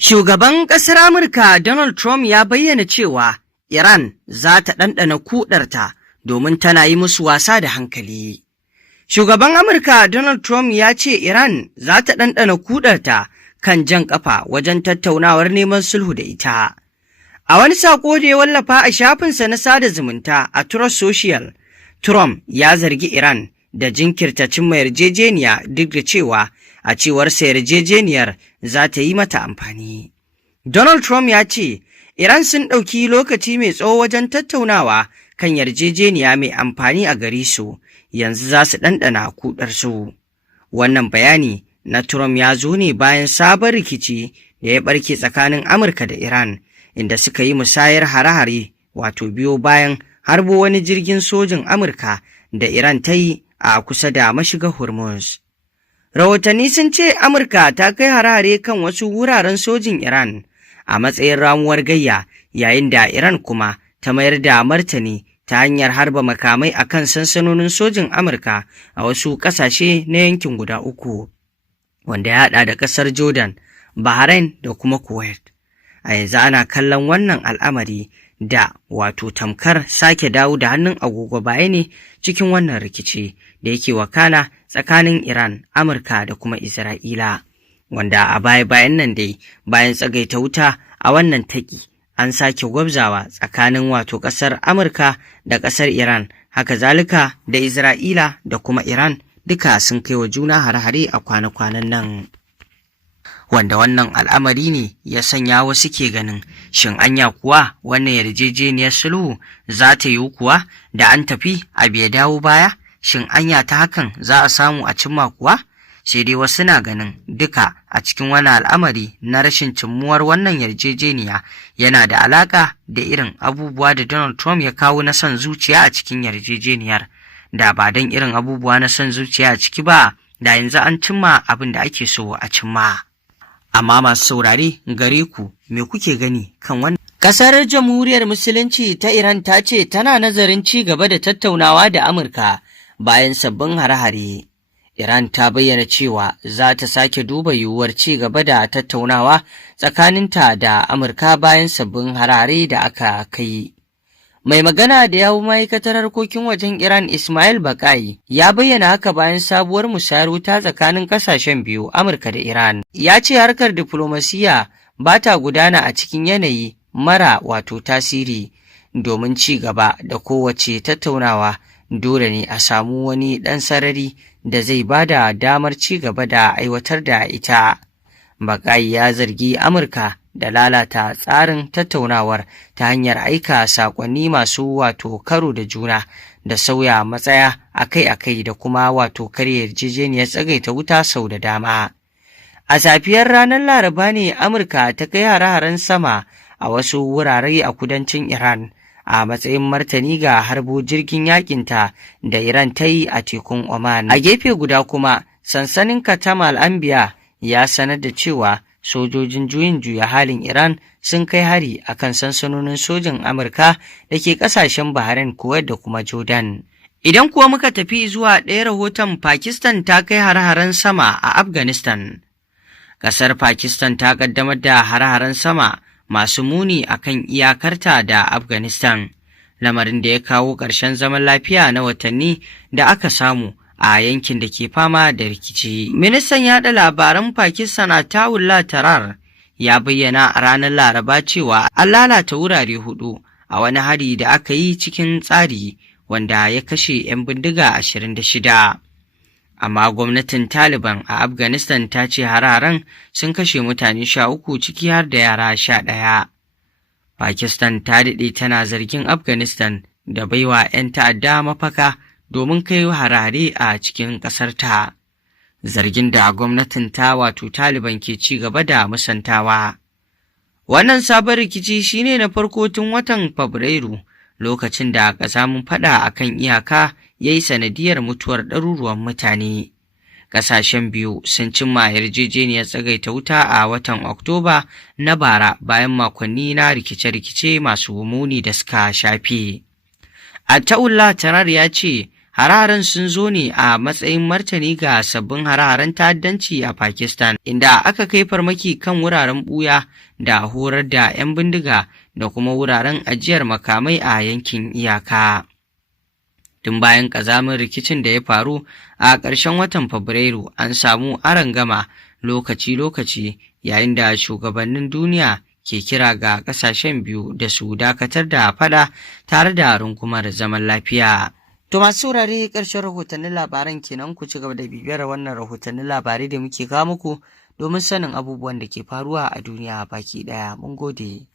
Shugaban ƙasar Amurka Donald Trump ya bayyana cewa Iran za ta ɗanɗana kuɗarta domin tana yi musu wasa da hankali. Shugaban Amurka Donald Trump ya ce Iran za ta ɗanɗana kuɗarta kan jan ƙafa wajen tattaunawar neman sulhu da ita. A wani saƙo da ya wallafa a shafinsa na sada zumunta a Truth Social, Trump ya zargi Iran da jinkirta cimma yarjejeniya duk da cewa a cewarsa yarjejeniyar za ta yi mata amfani. Donald Trump ya ce, Iran sun ɗauki lokaci mai tsawo wajen tattaunawa kan yarjejeniya mai amfani a gare su, yanzu za su ɗanɗana kuɗarsu. Wannan bayani na Trump ya zo ne bayan sabon rikici da ya ɓarke tsakanin Amurka da Iran, inda suka yi musayar hare-hare wato biyo bayan harbo wani jirgin sojin Amurka da Iran ta yi a kusa da mashigar Hormuz. Rahotanni sun ce Amurka ta kai hare-hare kan wasu wuraren sojin Iran a matsayin ramuwar gayya, yayin da Iran kuma ta mayar da martani ta hanyar harba makamai a kan sansanonin sojin Amurka a wasu ƙasashe na yankin guda uku, wanda ya haɗa da ƙasar Jordan, Bahrain da kuma Kuwait. A yanzu ana kallon wannan al'amari da wato tamkar sake dawo da hannun agogo baya ne cikin wannan rikici da yake wakana tsakanin Iran, Amurka da kuma Isra'ila, wanda a baya-bayan nan dai bayan tsagaita wuta a wannan taki an sake gwabzawa tsakanin wato ƙasar Amurka da ƙasar Iran, haka zalika da Isra'ila da kuma Iran duka sun kai wa juna hare-hare a kwana-kwanan nan. Wanda wannan al'amari ne ya sanya wasu ke ganin shin anya kuwa wannan yarjejeniyar sulhu za ta yiwu kuwa da an tafi a bai dawo baya, shin anya ta hakan za a samu a cimma kuwa? Sai dai wasu na ganin duka a cikin wani al'amari na rashin cimmuwar wannan yarjejeniya yana da alaka da irin abubuwa da Donald Trump ya kawo na son zuciya a cikin yarjejeniyar, da ba don irin abubuwa na son zuciya a ciki ba da yanzu an cimma abin da ake so a cimma. Amma masu saurare gare ku me kuke gani kan wannan? Ƙasar Jamhuriyar Musulunci ta Iran ta ce tana nazarin ci gaba da tattaunawa da Amurka bayan sabbin hare-hare. Iran ta bayyana cewa za ta sake duba yiwuwar ci gaba da tattaunawa tsakaninta da Amurka bayan sabbin hare-hare da aka kai. Mai magana da yawun ma'aikatar harkokin wajen Iran Ismail Baƙai ya bayyana haka bayan sabuwar musayar wuta tsakanin ƙasashen biyu Amurka da Iran. Ya ce harkar diflomasiyya ba ta gudana a cikin yanayi mara wato tasiri, domin ci gaba da kowace tattaunawa dole ne a samu wani ɗan sarari da zai ba da damar ci gaba da aiwatar da ita. Baƙai ya zargi Amurka da lalata tsarin tattaunawar ta hanyar aika saƙonni masu wato karo da juna da sauya matsaya akai-akai da kuma wato karya yarjejeniyar tsagaita wuta sau da dama. A safiyar ranar Laraba ne Amurka ta kai hare-haren sama a wasu wurare a kudancin Iran a matsayin martani ga harbo jirgin yakinta da Iran ta yi a tekun Oman. A gefe guda kuma sansanin Katam al-Anbiya ya sanar da cewa sojojin juyin juya halin Iran sun kai hari akan sansanonin sojin Amurka da ke ƙasashen Bahrain, Kuwait da kuma Jordan. Idan kuwa muka tafi zuwa ɗaya rahoton, Pakistan ta kai hare-haren sama a Afghanistan. Ƙasar Pakistan ta ƙaddamar da hare-haren sama masu muni akan iyakarta da Afghanistan, lamarin da ya kawo ƙarshen zaman lafiya na watanni da aka samu a yankin da ke fama da rikici. Ministan yaɗa labaran Pakistan Ataullah Tarar ya bayyana a ranar Laraba cewa an lalata wurare 4 a wani hari da aka yi cikin tsari wanda ya kashe 'yan bindiga 26. Amma gwamnatin Taliban a Afghanistan ta ce hararen sun kashe mutane 13 ciki har da yara 11. Pakistan ta daɗe tana zargin Afghanistan da baiwa 'yan ta'adda mafaka domin kai harare a cikin ƙasarta, zargin da gwamnatin ta wato Taliban ke ci gaba da musantawa. Wannan sabon rikici shine na farko tun watan Fabrairu, lokacin da ƙazamin faɗa akan iyaka ya yi sanadiyar mutuwar ɗaruruwan mutane. Ƙasashen biyu sun cimma yarjejeniyar tsagaita wuta a watan Oktoba na bara bayan makonni na rikice-rikice masu muni da suka shafe. Ataullah Tarar ya ce Hare-haren sun zo ne a matsayin martani ga sabbin hare-haren ta'addanci a Pakistan, inda aka kai farmaki kan wuraren ɓuya da horar da 'yan bindiga da kuma wuraren ajiyar makamai a yankin iyaka. Tun bayan ƙazamin rikicin da ya faru a ƙarshen watan Fabrairu, an samu arangama lokaci-lokaci, yayin da shugabannin duniya ke kira ga ƙasashen biyu da su dakatar da faɗa tare da rungumar zaman lafiya. To masu saurare, ƙarshen rahotannin labaran kenan. Ku ci gaba da bibiyar wannan rahotannin labarai da muke kawo muku domin sanin abubuwan da ke faruwa a duniya baki ɗaya. Mun gode.